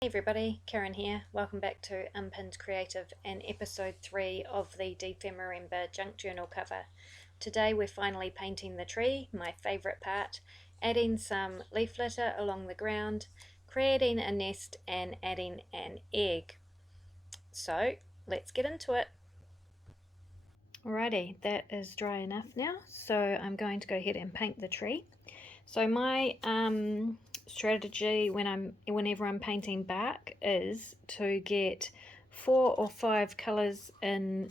Hey everybody, Karen here. Welcome back to Unpinned Creative and episode 3 of the Dephemerember Junk Journal cover. Today we're finally painting the tree, my favourite part, adding some leaf litter along the ground, creating a nest and adding an egg. So let's get into it. Alrighty, that is dry enough now, so I'm going to go ahead and paint the tree. So my strategy whenever I'm painting bark is to get 4 or 5 colours in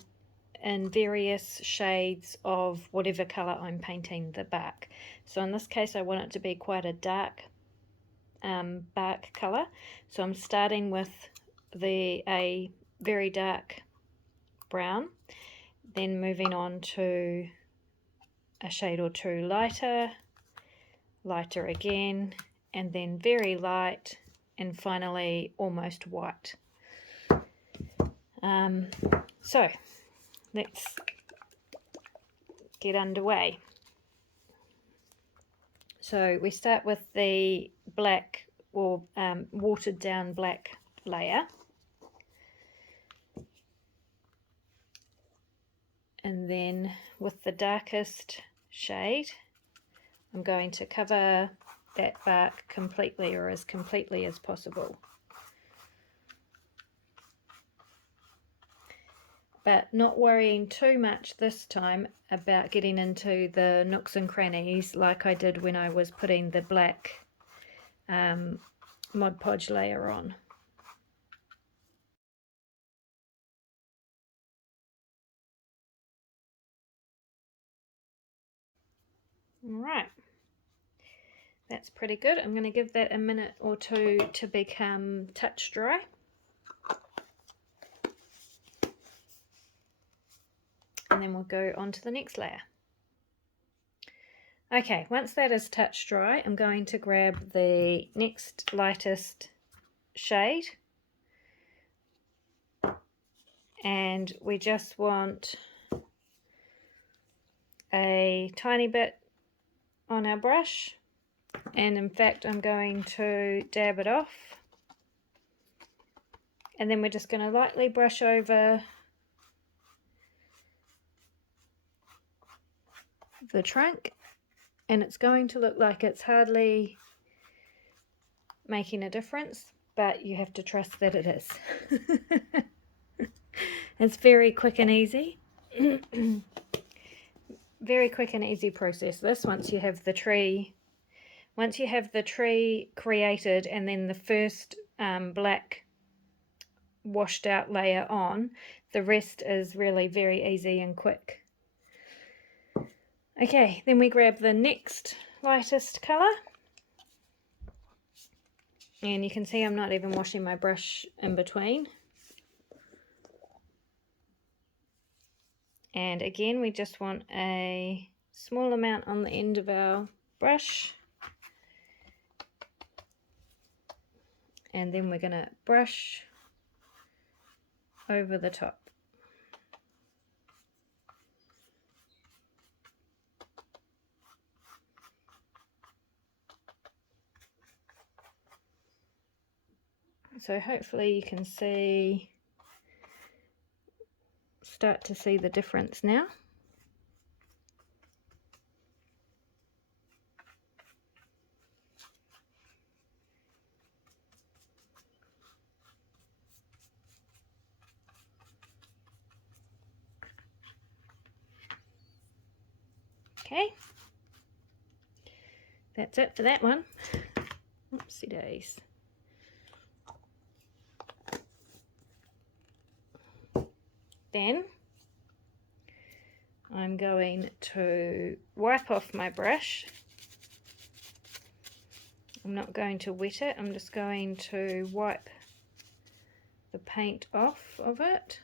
various shades of whatever colour I'm painting the bark. So in this case I want it to be quite a dark bark colour, so I'm starting with a very dark brown, then moving on to a shade or two lighter again, and then very light, and finally almost white. So let's get underway. So we start with the black or watered down black layer, and then with the darkest shade I'm going to cover that bark completely, or as completely as possible. But not worrying too much this time about getting into the nooks and crannies like I did when I was putting the black Mod Podge layer on. Alright, that's pretty good. I'm going to give that a minute or two to become touch dry. And then we'll go on to the next layer. Okay, once that is touch dry, I'm going to grab the next lightest shade, and we just want a tiny bit on our brush, and in fact I'm going to dab it off, and then we're just going to lightly brush over the trunk, and it's going to look like it's hardly making a difference, but you have to trust that it is. It's very quick and easy. Very quick and easy process this, once you have the tree created and then the first black washed out layer on, the rest is really very easy and quick. Okay, then we grab the next lightest colour, and you can see I'm not even washing my brush in between. And again, we just want a small amount on the end of our brush, and then we're going to brush over the top. So hopefully you can start to see the difference now. Okay, that's it for that one. Oopsie days. Then I'm going to wipe off my brush. I'm not going to wet it, I'm just going to wipe the paint off of it.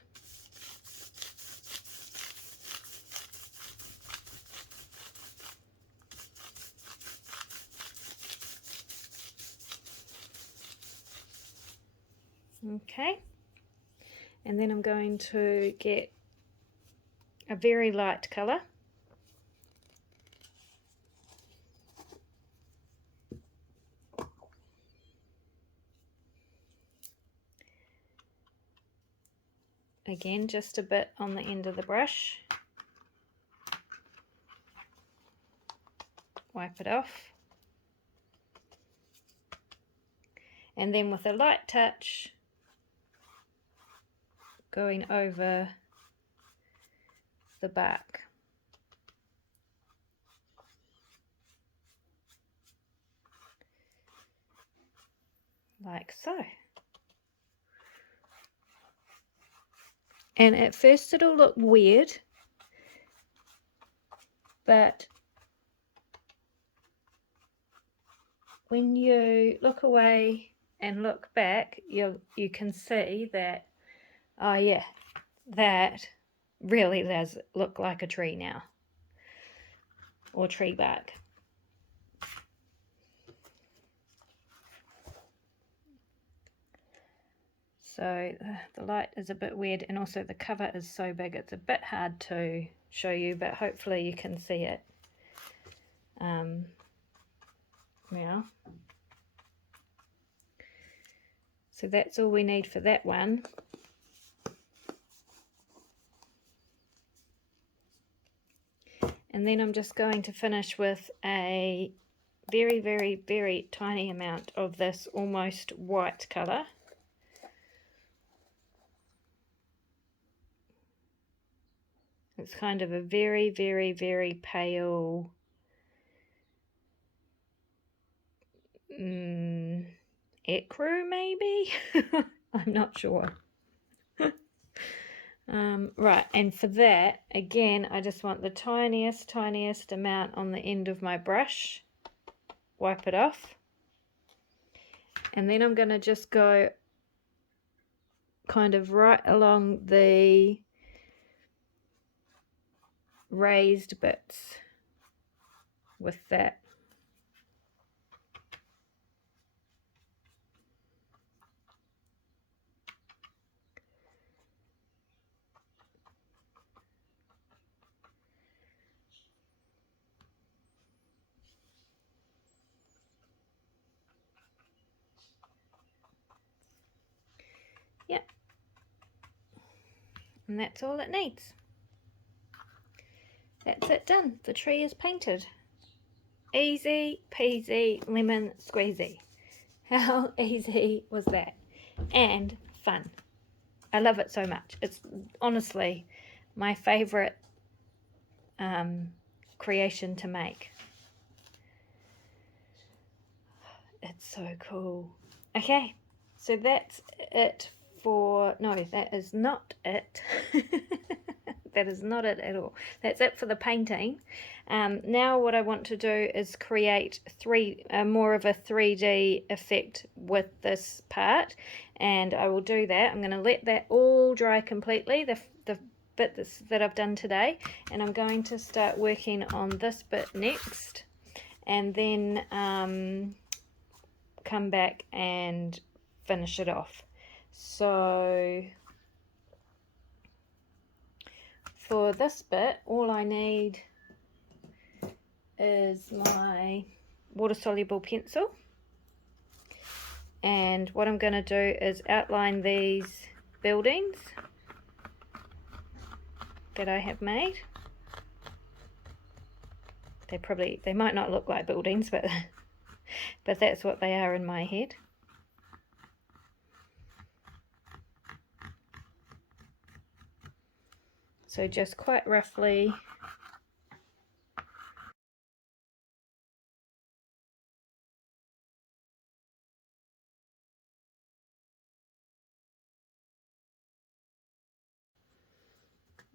Okay, and then I'm going to get a very light colour, Again, just a bit on the end of the brush. Wipe it off. And then with a light touch, going over the bark. Like so. And at first it'll look weird, but when you look away and look back, you can see that, oh yeah, that really does look like a tree now, or tree bark. So the light is a bit weird, and also the cover is so big it's a bit hard to show you, but hopefully you can see it now. So that's all we need for that one. And then I'm just going to finish with a very, very, very tiny amount of this almost white colour. It's kind of a very, very, very pale ecru maybe? I'm not sure. Right, and for that, again, I just want the tiniest, tiniest amount on the end of my brush. Wipe it off. And then I'm going to just go kind of right along the raised bits with that. Yep. And that's all it needs. That's it done. The tree is painted. Easy peasy lemon squeezy. How easy was that? And fun. I love it so much. It's honestly my favourite creation to make. It's so cool. Okay, so that's it for, no, that is not it. That is not it at all. That's it for the painting. Now what I want to do is create more of a 3D effect with this part, and I will do that. I'm going to let that all dry completely, the bit that I've done today, and I'm going to start working on this bit next, and then come back and finish it off. So for this bit, all I need is my water-soluble pencil, and what I'm going to do is outline these buildings that I have made. They might not look like buildings, but but that's what they are in my head. So just quite roughly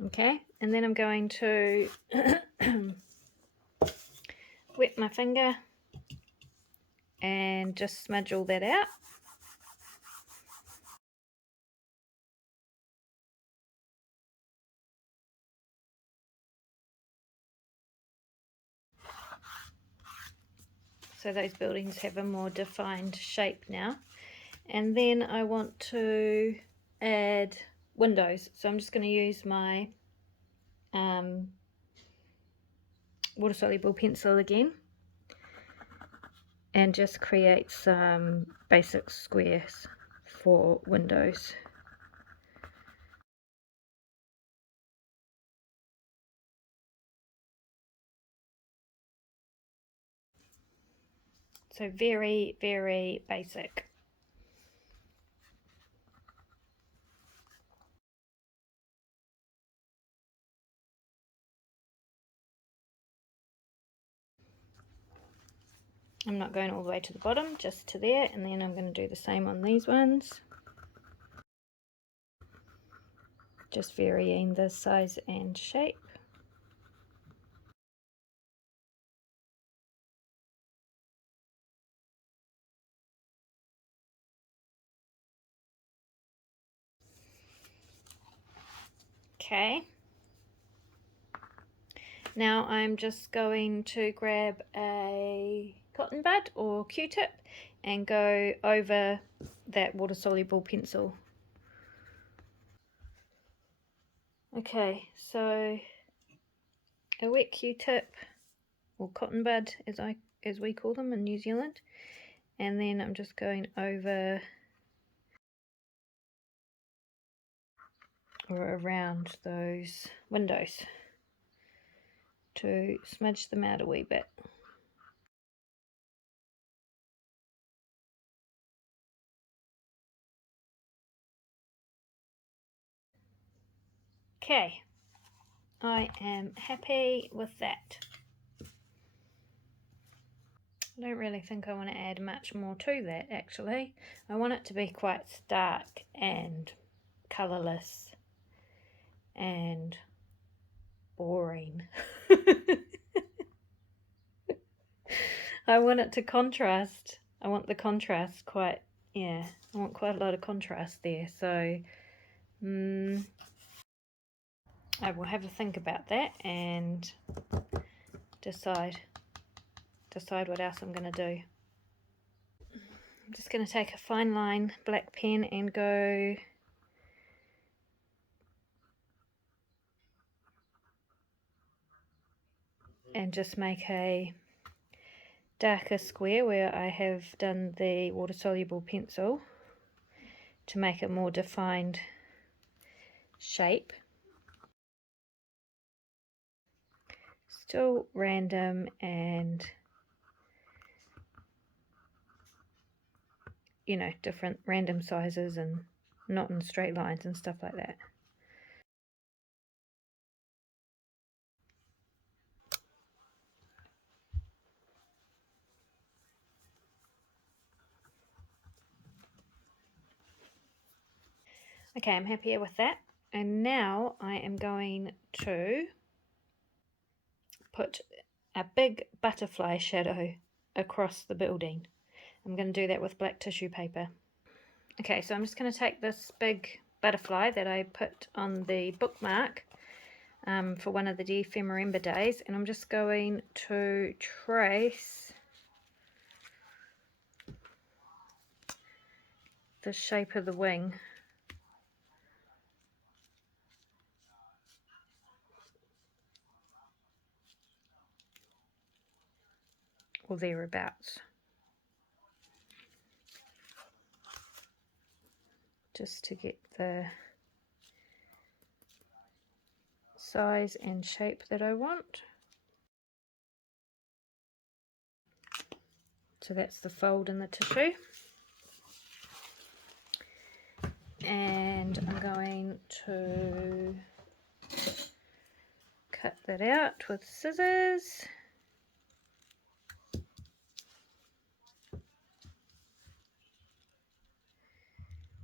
okay, and then I'm going to wet my finger and just smudge all that out. So those buildings have a more defined shape now. And then I want to add windows. So I'm just going to use my water-soluble pencil again and just create some basic squares for windows. So very, very basic. I'm not going all the way to the bottom, just to there, and then I'm going to do the same on these ones. Just varying the size and shape. Okay. Now I'm just going to grab a cotton bud or Q-tip and go over that water-soluble pencil. Okay, so a wet Q-tip or cotton bud as we call them in New Zealand, and then I'm just going over or around those windows to smudge them out a wee bit. Okay, I am happy with that. I don't really think I want to add much more to that actually. I want it to be quite stark and colourless and boring. I want it to contrast. I want the contrast quite, yeah, I want quite a lot of contrast there. So I will have a think about that and decide what else I'm going to do. I'm just going to take a fine line black pen and go and just make a darker square where I have done the water soluble pencil to make a more defined shape. Still random and, you know, different random sizes and not in straight lines and stuff like that. Okay, I'm happier with that. And now I am going to put a big butterfly shadow across the building. I'm going to do that with black tissue paper. Okay, so I'm just going to take this big butterfly that I put on the bookmark for one of the Dephemerember days, and I'm just going to trace the shape of the wing. Or thereabouts. Just to get the size and shape that I want. So that's the fold in the tissue. And I'm going to cut that out with scissors.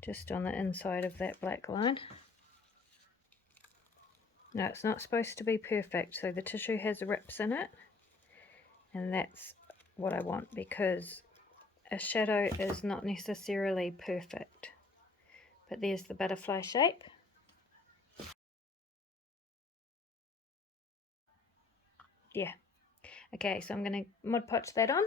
Just on the inside of that black line. Now it's not supposed to be perfect, so the tissue has rips in it, and that's what I want, because a shadow is not necessarily perfect. But there's the butterfly shape. Yeah. Okay, so I'm going to Mod Podge that on.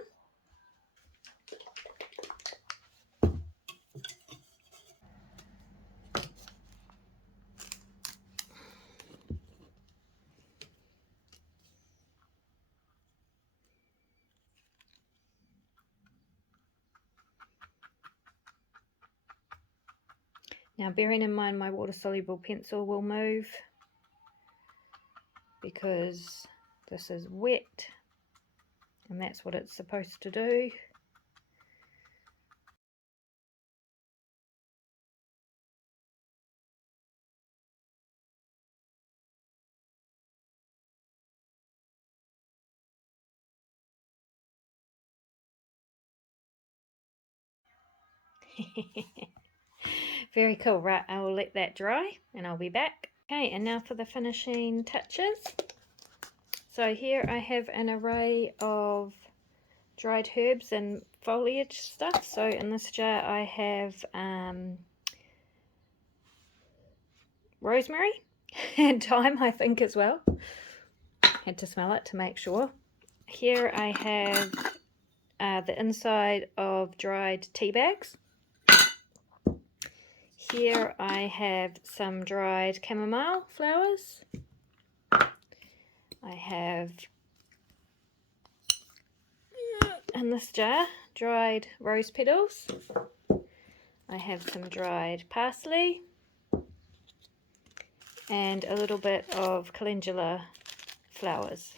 Now, bearing in mind my water-soluble pencil will move because this is wet and that's what it's supposed to do. Very cool. Right, I will let that dry and I'll be back. Okay, and now for the finishing touches. So here I have an array of dried herbs and foliage stuff. So in this jar I have rosemary and thyme, I think, as well. Had to smell it to make sure. Here I have the inside of dried tea bags. Here I have some dried chamomile flowers. I have, in this jar, dried rose petals. I have some dried parsley and a little bit of calendula flowers.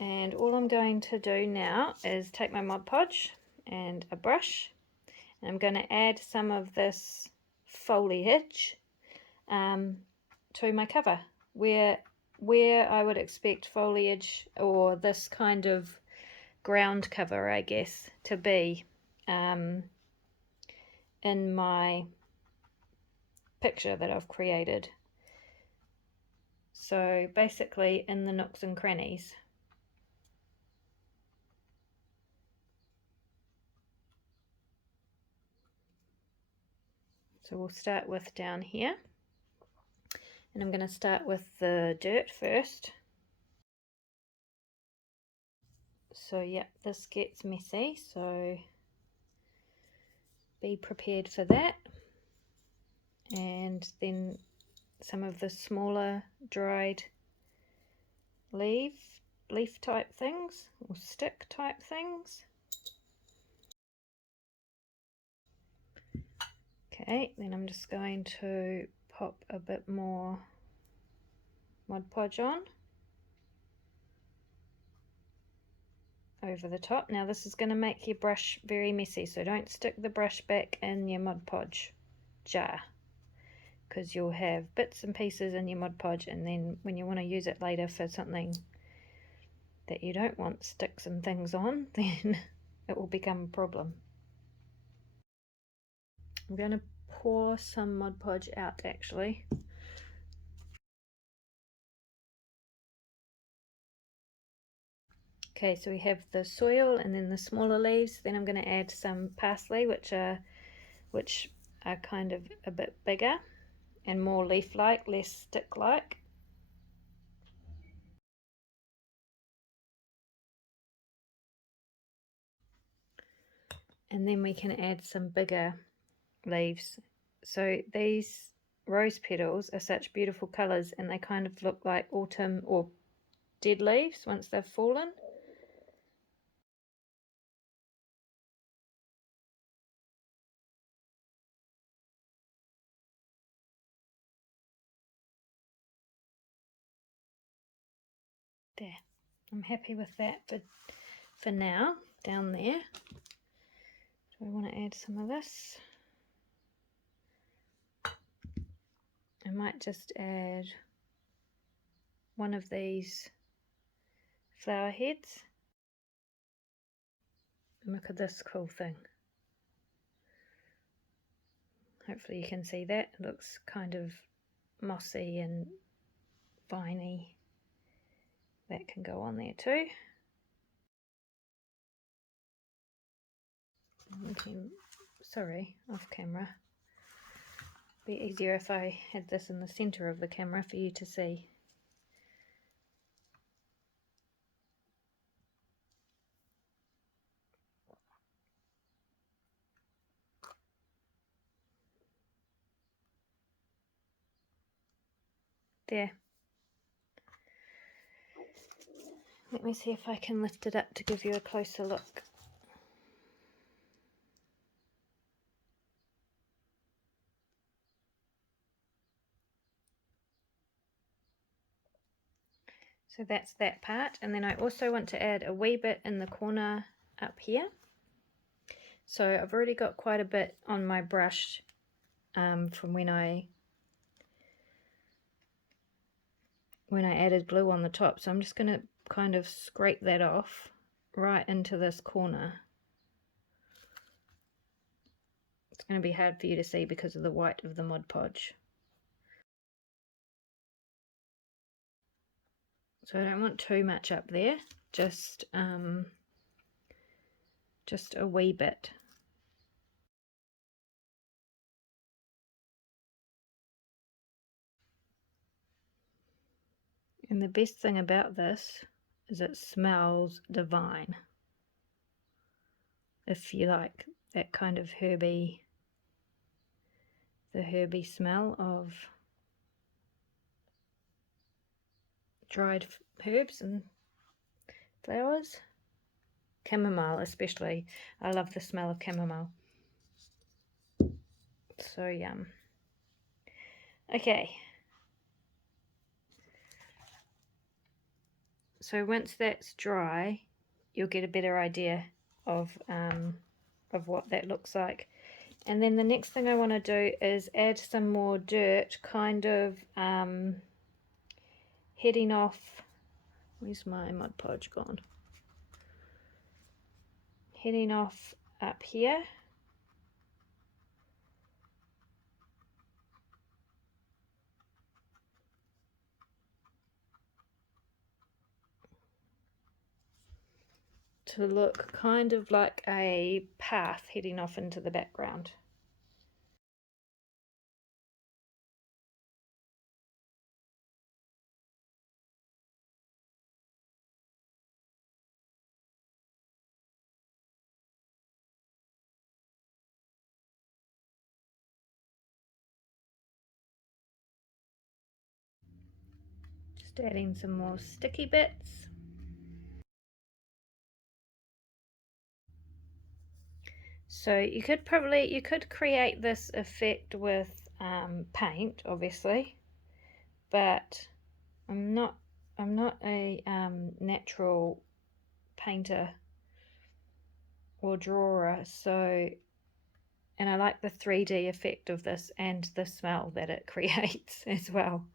And all I'm going to do now is take my Mod Podge and a brush, and I'm going to add some of this foliage to my cover where I would expect foliage or this kind of ground cover, I guess, to be in my picture that I've created. So basically in the nooks and crannies. So we'll start with down here, and I'm going to start with the dirt first. So yeah, this gets messy, so be prepared for that. And then some of the smaller dried leaf type things or stick type things. Okay, then I'm just going to pop a bit more Mod Podge on over the top. Now this is going to make your brush very messy, so don't stick the brush back in your Mod Podge jar, because you'll have bits and pieces in your Mod Podge, and then when you want to use it later for something that you don't want sticks and things on, then it will become a problem. I'm going to pour some Mod Podge out actually. Okay, so we have the soil and then the smaller leaves. Then I'm going to add some parsley, which are kind of a bit bigger and more leaf-like, less stick-like. And then we can add some bigger leaves. So these rose petals are such beautiful colours, and they kind of look like autumn or dead leaves once they've fallen. There, I'm happy with that for now. Down there, do I want to add some of this? I might just add one of these flower heads. And look at this cool thing. Hopefully you can see that. It looks kind of mossy and viney. That can go on there too. Sorry, off camera. Be easier if I had this in the center of the camera for you to see. There. Let me see if I can lift it up to give you a closer look. So that's that part, and then I also want to add a wee bit in the corner up here. So I've already got quite a bit on my brush from when I added glue on the top, so I'm just going to kind of scrape that off right into this corner. It's going to be hard for you to see because of the white of the Mod Podge. So I don't want too much up there, just a wee bit. And the best thing about this is it smells divine. If you like that kind of herby, the herby smell of dried herbs and flowers. Chamomile especially. I love the smell of chamomile. So yum. Okay. So once that's dry, you'll get a better idea of what that looks like. And then the next thing I want to do is add some more dirt, kind of heading off. Where's my Mod Podge gone? Heading off up here. To look kind of like a path heading off into the background. Just adding some more sticky bits. So you could create this effect with paint, obviously, but I'm not a natural painter or drawer, so, and I like the 3D effect of this and the smell that it creates as well.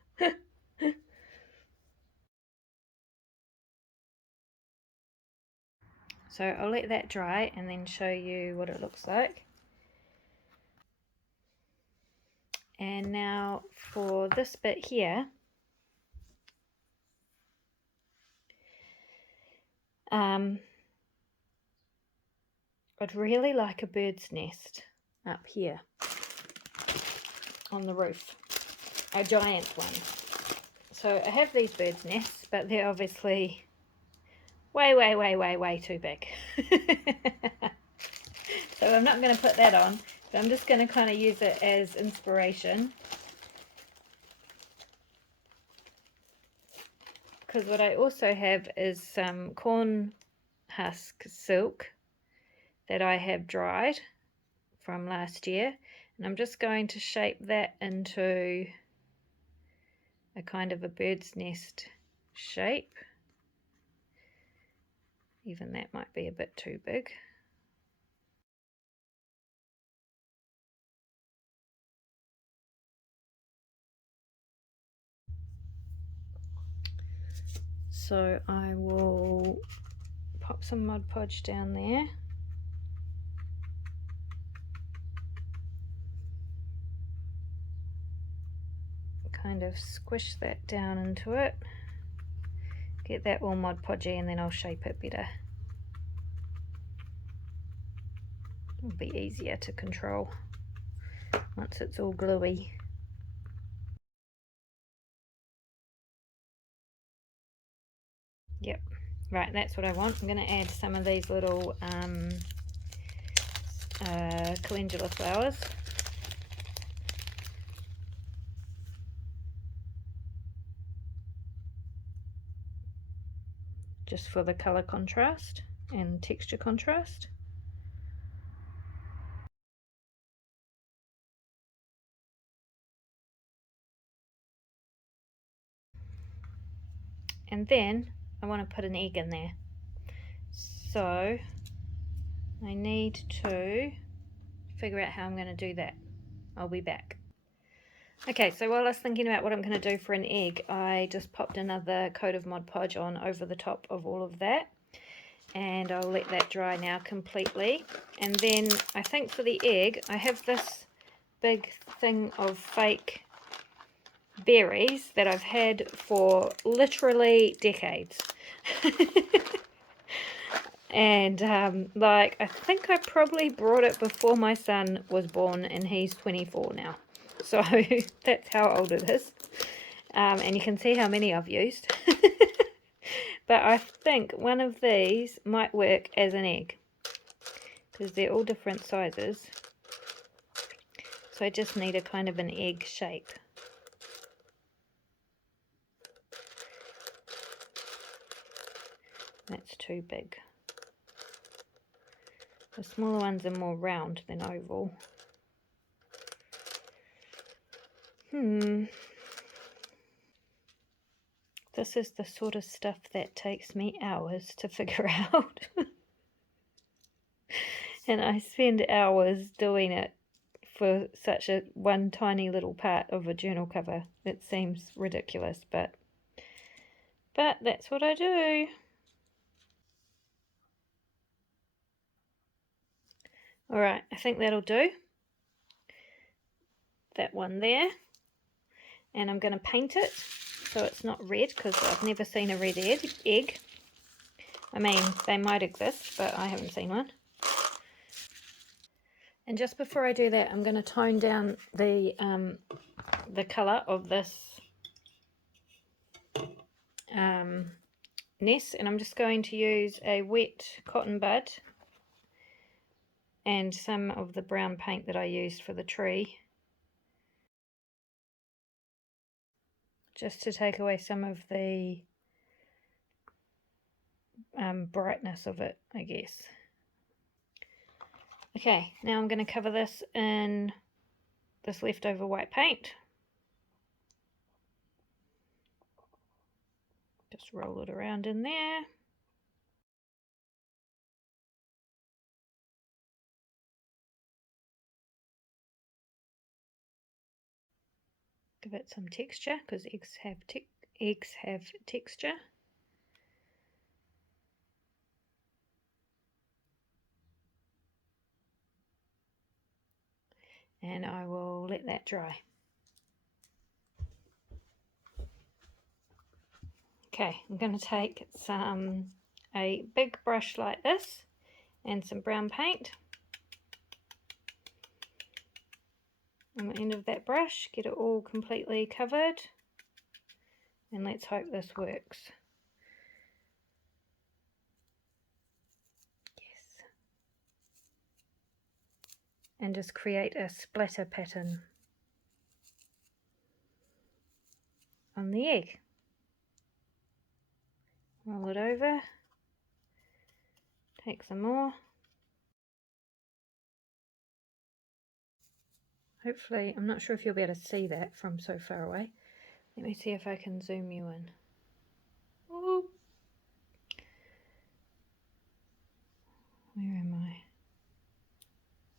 So I'll let that dry and then show you what it looks like. And now for this bit here, I'd really like a bird's nest up here on the roof, a giant one. So I have these bird's nests, but they're obviously way too big. So I'm not going to put that on, but I'm just going to kind of use it as inspiration. Because what I also have is some corn husk silk that I have dried from last year, and I'm just going to shape that into a kind of a bird's nest shape. Even that might be a bit too big. So I will pop some Mod Podge down there. Kind of squish that down into it. Get that all Mod Podgy, and then I'll shape it better. It'll be easier to control once it's all gluey. Yep, right, that's what I want. I'm going to add some of these little calendula flowers. Just for the colour contrast and texture contrast. And then I want to put an egg in there. So I need to figure out how I'm going to do that. I'll be back. Okay, so while I was thinking about what I'm going to do for an egg, I just popped another coat of Mod Podge on over the top of all of that. and I'll let that dry now completely. And then I think for the egg, I have this big thing of fake berries that I've had for literally decades. And like, I think I probably brought it before my son was born, and he's 24 now, so that's how old it is. And you can see how many I've used. But I think one of these might work as an egg, because they're all different sizes, so I just need a kind of an egg shape. That's too big. The smaller ones are more round than oval. This is the sort of stuff that takes me hours to figure out. And I spend hours doing it for such a one tiny little part of a journal cover. It seems ridiculous, but that's what I do. Alright, I think that'll do. That one there. And I'm going to paint it so it's not red, because I've never seen a red egg. I mean, they might exist, but I haven't seen one. And just before I do that, I'm going to tone down the colour of this nest, and I'm just going to use a wet cotton bud and some of the brown paint that I used for the tree, just to take away some of the brightness of it, I guess. Okay, now I'm going to cover this in this leftover white paint. Just roll it around in there. Give it some texture, because eggs have texture. And I will let that dry. Okay, I'm going to take a big brush like this and some brown paint on the end of that brush, get it all completely covered, and let's hope this works. Yes. And just create a splatter pattern on the egg. Roll it over, take some more. Hopefully, I'm not sure if you'll be able to see that from so far away. Let me see if I can zoom you in. Ooh. Where am I?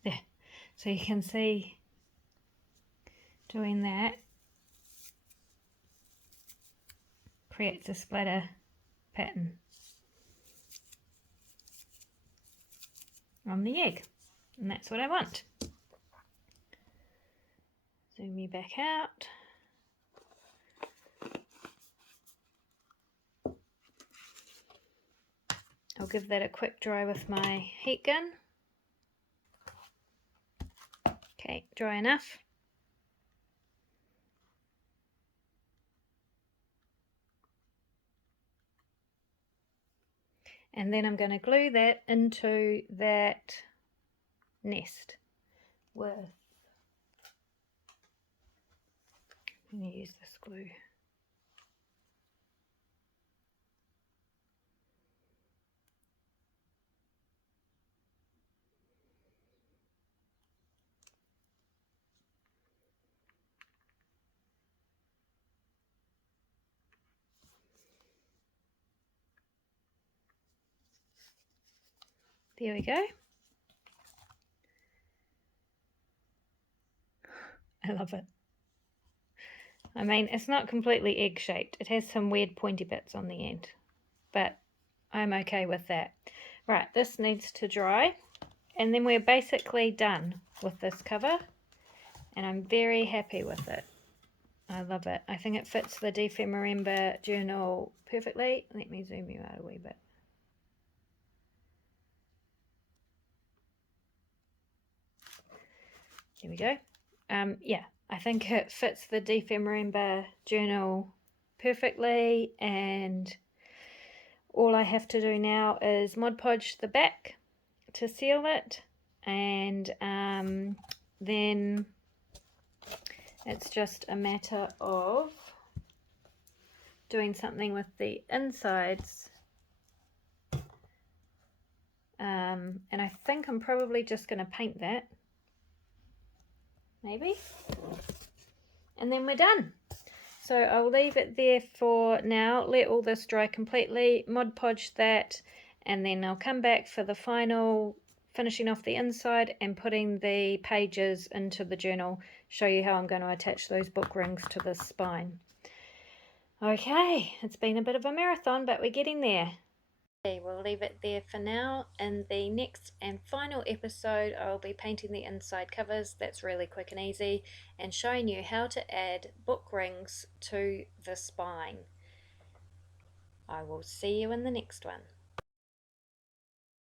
There. So you can see doing that creates a splatter pattern on the egg, and that's what I want. Zoom you back out. I'll give that a quick dry with my heat gun. Okay, dry enough. And then I'm going to glue that into that nest with, I'm going to use this glue. There we go. I love it. I mean, it's not completely egg-shaped. It has some weird pointy bits on the end, but I'm okay with that. Right, this needs to dry, and then we're basically done with this cover, and I'm very happy with it. I love it. I think it fits the Dephemerember journal perfectly. Let me zoom you out a wee bit. There we go. Yeah, I think it fits the Dephemerember journal perfectly, and all I have to do now is Mod Podge the back to seal it, and then it's just a matter of doing something with the insides. And I think I'm probably just going to paint that, maybe, and then we're done. So I'll leave it there for now, let all this dry completely, Mod Podge that, and then I'll come back for the final finishing off the inside and putting the pages into the journal, show you how I'm going to attach those book rings to the spine. Okay, it's been a bit of a marathon, but we're getting there. Okay, we'll leave it there for now. In the next and final episode, I'll be painting the inside covers. That's really quick and easy, and showing you how to add book rings to the spine. I will see you in the next one.